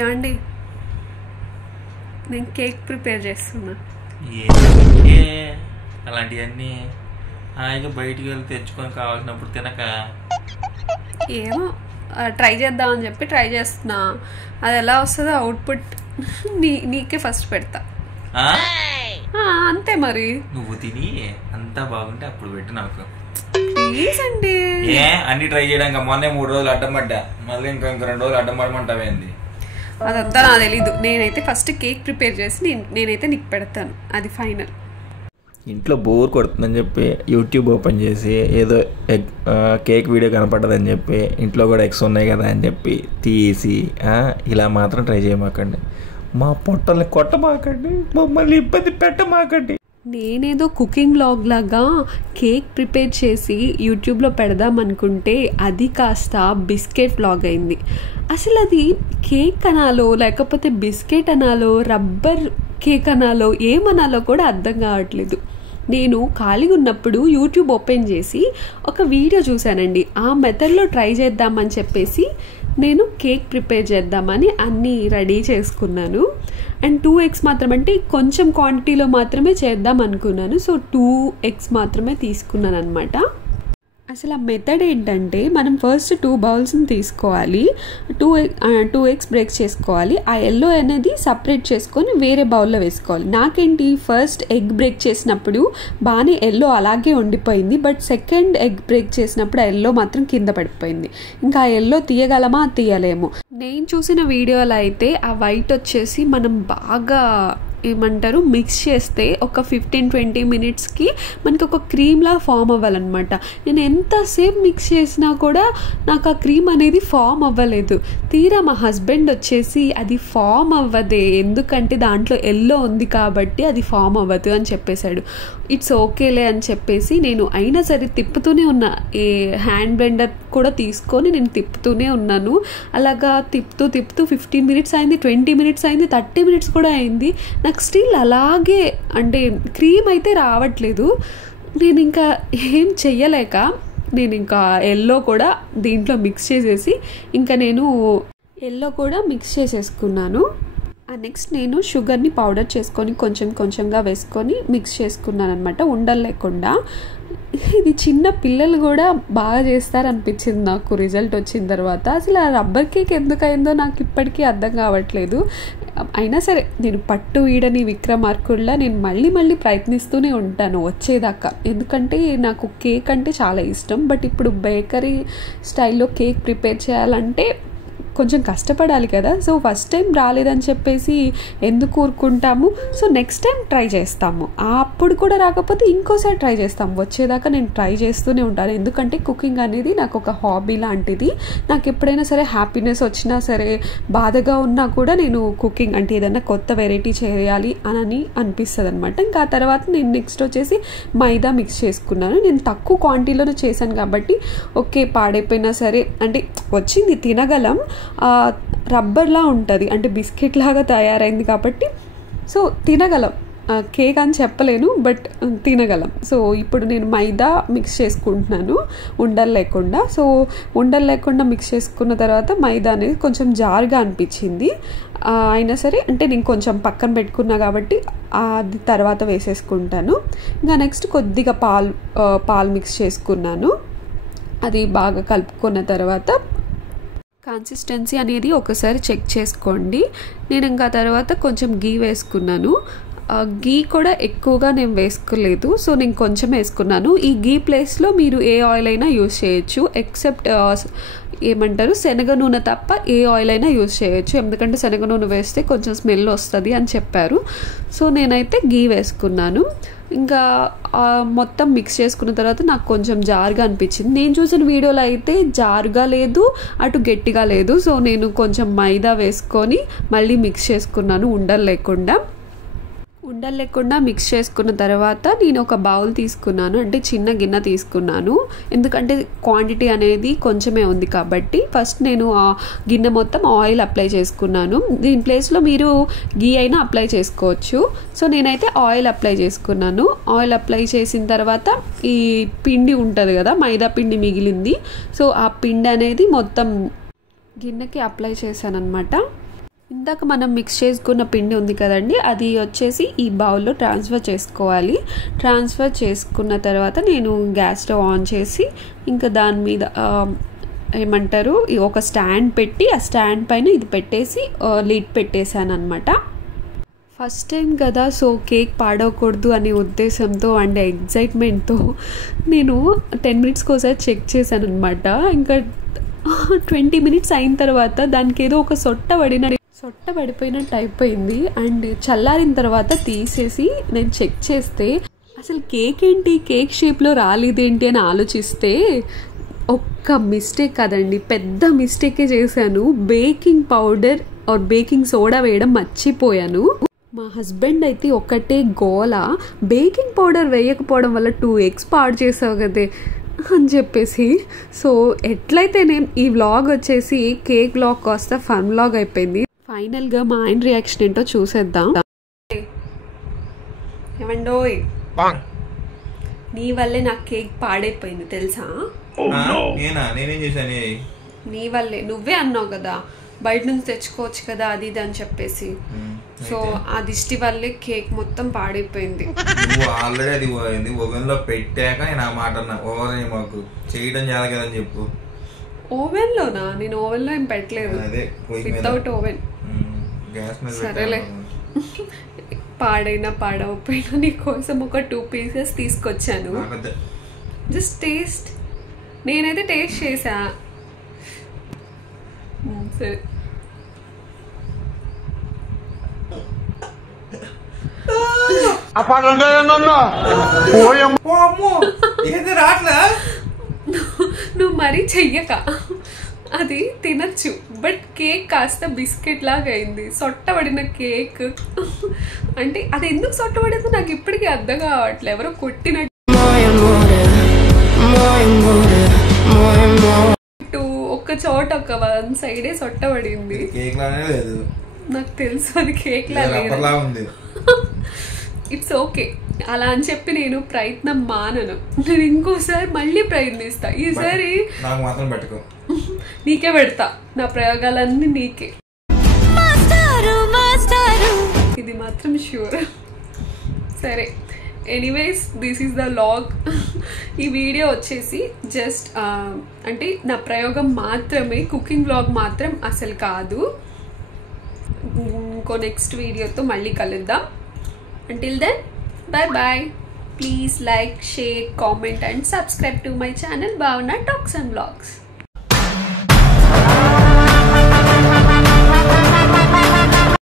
ఏమండి నేను cake prepare చేస్తున్నా. అలాంటివన్నీ హాయిగా బయటికి వెళ్ళి తెచ్చుకొని కావాల్సినప్పుడు తినక ఏమో ట్రై చేద్దామని చెప్పి ట్రై చేస్తున్నా. అది ఎలా వస్తుందో అవుట్పుట్ నీకే ఫస్ట్ పెడతా. అంతే మరి. నువ్వు తిని అంతా బాగుంటే అప్పుడు పెట్టు నాకు ప్లీజ్ అండి. అన్ని ట్రై చేయడానికి మొన్నే 3 రోజులు అడ్డం పడ్డా, మళ్ళీ ఇంకా 2 రోజులు అడ్డం పడమంటావేంది? అదంతా నాకు తెలీదు. నేనైతే ఫస్ట్ కేక్ ప్రిపేర్ చేసి నేనైతే నీకు పెడతాను, అది ఫైనల్. ఇంట్లో బోర్ కొడుతుందని చెప్పి యూట్యూబ్ ఓపెన్ చేసి ఏదో కేక్ వీడియో కనపడ్డదని చెప్పి ఇంట్లో కూడా ఎగ్స్ ఉన్నాయి కదా అని చెప్పి తీసి ఇలా మాత్రం ట్రై చేయమాకండి. మా పొట్టల్ని కొట్టమాకండి, మమ్మల్ని ఇబ్బంది పెట్టమాకండి. నేనేదో కుకింగ్ వ్లాగ్ లాగా కేక్ ప్రిపేర్ చేసి యూట్యూబ్లో పెడదాం అనుకుంటే అది కాస్త బిస్కెట్ వ్లాగ్ అయింది. అసలు అది కేక్ అనాలో లేకపోతే బిస్కెట్ అనాలో రబ్బర్ కేక్ అనాలో ఏమనాలో కూడా అర్థం కావట్లేదు. నేను ఖాళీగా ఉన్నప్పుడు యూట్యూబ్ ఓపెన్ చేసి ఒక వీడియో చూశానండి. ఆ మెథడ్లో ట్రై చేద్దామని చెప్పేసి నేను కేక్ ప్రిపేర్ చేద్దామని అన్నీ రెడీ చేసుకున్నాను. అండ్ 2 eggs మాత్రం, అంటే కొంచెం క్వాంటిటీలో మాత్రమే చేద్దాం అనుకున్నాను. సో 2 eggs మాత్రమే తీసుకున్నాను అనమాట. అసలు ఆ మెథడ్ ఏంటంటే మనం ఫస్ట్ 2 bowlsని తీసుకోవాలి, 2 eggs బ్రేక్ చేసుకోవాలి. ఆ ఎల్లో అనేది సపరేట్ చేసుకొని వేరే బౌల్లో వేసుకోవాలి. నాకేంటి ఫస్ట్ ఎగ్ బ్రేక్ చేసినప్పుడు బాగానే ఎల్లో అలాగే ఉండిపోయింది, బట్ సెకండ్ ఎగ్ బ్రేక్ చేసినప్పుడు ఆ ఎల్లో మాత్రం కింద పడిపోయింది. ఇంకా ఆ ఎల్లో తీయగలమా తీయలేము. నేను చూసిన వీడియోలో అయితే ఆ వైట్ వచ్చేసి మనం బాగా ఏమంటారు మిక్స్ చేస్తే ఒక 15-20 minutesకి మనకి ఒక క్రీమ్లా ఫామ్ అవ్వాలన్నమాట. నేను ఎంతసేపు మిక్స్ చేసినా కూడా నాకు ఆ క్రీమ్ అనేది ఫామ్ అవ్వలేదు. తీరా మా హస్బెండ్ వచ్చేసి అది ఫామ్ అవ్వదే, ఎందుకంటే దాంట్లో ఎల్లో ఉంది కాబట్టి అది ఫామ్ అవ్వదు అని చెప్పేశాడు. ఇట్స్ ఓకేలే అని చెప్పేసి నేను అయినా సరే తిప్పుతూనే ఉన్నా. ఏ హ్యాండ్ బ్లెండర్ కూడా తీసుకొని నేను తిప్పుతూనే ఉన్నాను. అలాగా తిప్పుతూ 15 minutes అయింది, 20 minutes అయింది, 30 minutes కూడా అయింది. నాకు స్టిల్ అలాగే అంటే క్రీమ్ అయితే రావట్లేదు. నేను ఇంకా ఏం చెయ్యలేక నేను ఇంకా ఎల్లో కూడా దీంట్లో మిక్స్ చేసేసి మిక్స్ చేసేసుకున్నాను. నెక్స్ట్ నేను షుగర్ని పౌడర్ చేసుకొని కొంచెంగా వేసుకొని మిక్స్ చేసుకున్నాను అనమాట, ఉండలు లేకుండా. ఇది చిన్న పిల్లలు కూడా బాగా చేస్తారనిపించింది నాకు రిజల్ట్ వచ్చిన తర్వాత. అసలు ఆ రబ్బర్ కేక్ ఎందుకైందో నాకు ఇప్పటికీ అర్థం కావట్లేదు. అయినా సరే నేను పట్టు వీడని విక్రమార్కుల్లా నేను మళ్ళీ ప్రయత్నిస్తూనే ఉంటాను వచ్చేదాకా, ఎందుకంటే నాకు కేక్ అంటే చాలా ఇష్టం. బట్ ఇప్పుడు బేకరీ స్టైల్లో కేక్ ప్రిపేర్ చేయాలంటే కొంచెం కష్టపడాలి కదా. సో ఫస్ట్ టైం రాలేదని చెప్పేసి ఎందుకు ఊరుకుంటాము. సో నెక్స్ట్ టైం ట్రై చేస్తాము. అప్పుడు కూడా రాకపోతే ఇంకోసారి ట్రై చేస్తాము. వచ్చేదాకా నేను ట్రై చేస్తూనే ఉంటాను, ఎందుకంటే కుకింగ్ అనేది నాకు ఒక హాబీ లాంటిది. నాకు ఎప్పుడైనా సరే హ్యాపీనెస్ వచ్చినా సరే బాధగా ఉన్నా కూడా నేను కుకింగ్ అంటే ఏదైనా కొత్త వెరైటీ చేయాలి అని అనిపిస్తుంది అనమాట. ఇంకా ఆ తర్వాత నేను నెక్స్ట్ వచ్చేసి మైదా మిక్స్ చేసుకున్నాను. నేను తక్కువ క్వాంటిటీలోనే చేశాను కాబట్టి ఓకే, పాడైపోయినా సరే అంటే వచ్చింది తినగలం. రబ్బర్లా ఉంటుంది అంటే బిస్కెట్ లాగా తయారైంది కాబట్టి సో తినగలం. కేక్ అని చెప్పలేను, బట్ తినగలం. సో ఇప్పుడు నేను మైదా మిక్స్ చేసుకుంటున్నాను ఉండలు లేకుండా. సో ఉండలు లేకుండా మిక్స్ చేసుకున్న తర్వాత మైదా అనేది కొంచెం జారుగా అనిపించింది. అయినా సరే అంటే నేను కొంచెం పక్కన పెట్టుకున్నా కాబట్టి అది తర్వాత వేసేసుకుంటాను. ఇంకా నెక్స్ట్ కొద్దిగా పాలు మిక్స్ చేసుకున్నాను. అది బాగా కలుపుకున్న తర్వాత కన్సిస్టెన్సీ అనేది ఒకసారి చెక్ చేసుకోండి. నేను ఇంకా తర్వాత కొంచెం గీ వేసుకున్నాను. గీ కూడా ఎక్కువగా నేను వేసుకోలేదు, సో నేను కొంచెం వేసుకున్నాను. ఈ గీ ప్లేస్లో మీరు ఏ ఆయిల్ అయినా యూజ్ చేయొచ్చు, ఎక్సెప్ట్ ఏమంటారు శనగ నూనె తప్ప ఏ ఆయిల్ అయినా యూజ్ చేయొచ్చు, ఎందుకంటే శనగ నూనె వేస్తే కొంచెం స్మెల్ వస్తుంది అని చెప్పారు. సో నేనైతే గీ వేసుకున్నాను. ఇంకా మొత్తం మిక్స్ చేసుకున్న తర్వాత నాకు కొంచెం జారుగా అనిపించింది. నేను చూసిన వీడియోలో అయితే జారుగా లేదు, అటు గట్టిగా లేదు. సో నేను కొంచెం మైదా వేసుకొని మళ్ళీ మిక్స్ చేసుకున్నాను ఉండలు లేకుండా మిక్స్ చేసుకున్న తర్వాత నేను ఒక బౌల్ తీసుకున్నాను, అంటే చిన్న గిన్నె తీసుకున్నాను, ఎందుకంటే క్వాంటిటీ అనేది కొంచెమే ఉంది కాబట్టి. ఫస్ట్ నేను ఆ గిన్నె మొత్తం ఆయిల్ అప్లై చేసుకున్నాను. దీని ప్లేస్లో మీరు గీ అయినా అప్లై చేసుకోవచ్చు. సో నేనైతే ఆయిల్ అప్లై చేసుకున్నాను. ఆయిల్ అప్లై చేసిన తర్వాత ఈ పిండి ఉంటుంది కదా, మైదా పిండి మిగిలింది. సో ఆ పిండి అనేది మొత్తం గిన్నెకి అప్లై చేశాను అనమాట. ఇందాక మనం మిక్స్ చేసుకున్న పిండి ఉంది కదండి, అది వచ్చేసి ఈ బౌల్లో ట్రాన్స్ఫర్ చేసుకోవాలి. ట్రాన్స్ఫర్ చేసుకున్న తర్వాత నేను గ్యాస్ స్టవ్ ఆన్ చేసి ఇంకా దాని మీద ఏమంటారు ఒక స్టాండ్ పెట్టి ఆ స్టాండ్ పైన ఇది పెట్టేసి లిడ్ పెట్టేశాను అనమాట. ఫస్ట్ టైం కదా, సో కేక్ పాడవకూడదు అనే ఉద్దేశంతో అండ్ ఎగ్జైట్మెంట్తో నేను 10 మినిట్స్కి ఒకసారి చెక్ చేశాను అనమాట. ఇంకా 20 మినిట్స్ అయిన తర్వాత దానికి ఏదో ఒక సొట్ట పడిపోయినట్టు అయిపోయింది. అండ్ చల్లారిన తర్వాత తీసేసి నేను చెక్ చేస్తే అసలు కేక్ ఏంటి, కేక్ షేప్లో రాలేదేంటి అని ఆలోచిస్తే ఒక్క మిస్టేక్ కదండి, పెద్ద మిస్టేకే చేశాను. Baking powder are baking soda వేయడం మర్చిపోయాను. మా హస్బెండ్ అయితే ఒకటే గోల, బేకింగ్ పౌడర్ వేయకపోవడం వల్ల 2 ఎగ్స్ పాడు చేసావు కదే అని చెప్పేసి. సో ఎట్లయితేనే ఈ వ్లాగ్ వచ్చేసి కేక్ వ్లాగ్ కాస్త ఫన్ వ్లాగ్ అయిపోయింది. ఫైనల్గా మా ఆయన రియాక్షన్ ఏంటో చూసేద్దాం. ఏమండోయ్, నీ వల్లే నాకు కేక్ పాడైపోయింది తెలుసా? నేనేం చేశాను? నీ వల్లే, నువ్వే అన్నావు కదా బయట నుంచి తెచ్చుకోవచ్చు కదా అది ఇది అని చెప్పేసి. సో ఆ దిష్టి వల్లే కేక్ మొత్తం పాడైపోయింది. నువ్వు ఆల్రెడీ అది పోయింది, ఓవెన్ లో పెట్టాక నేను ఆ మాట అన్నా, ఓవెన్ మాకు చేయడం చాలా కదని చెప్పు. ఓవెన్ లోనా? నేను ఓవెన్ లో ఏం పెట్టలేదు, వితౌట్ ఓవెన్. సరేలే, పాడవపోయినా నీ కోసం ఒక 2 పీసెస్ తీసుకొచ్చాను. Just taste. నేనైతే టేస్ట్ చేసా. సరే, నువ్వు మరీ చెయ్యక, అది తినచ్చు. బట్ కేక్ కాస్త బిస్కెట్ లాగా అయింది, సొట్టబడిన కేక్. అంటే అది ఎందుకు సొట్టబడిందో నాకు ఇప్పటికీ అర్థం కావట్లేదు. ఎవరో కొట్టినట్టు ఒక్క చోట ఒక 1 సైడే సొట్టబడింది. నాకు తెలుసు అది కేక్ లా లేదు. ఇట్స్ ఓకే, అలా అని చెప్పి నేను ప్రయత్నం మానను. నేను ఇంకోసారి మళ్ళీ ప్రయత్నిస్తా. ఈసారి నీకే పెడతా, నా ప్రయోగాలన్నీ నీకే. ఇది మాత్రం ష్యూర్. సరే, anyways this is the vlog. ఈ వీడియో వచ్చేసి జస్ట్ అంటే నా ప్రయోగం మాత్రమే, కుకింగ్ వ్లాగ్ మాత్రం అసలు కాదు. ఇంకో నెక్స్ట్ వీడియోతో మళ్ళీ కలుద్దాం. Until then, bye bye. Please like, share, comment and subscribe to my channel Bhavana Talks and Vlogs.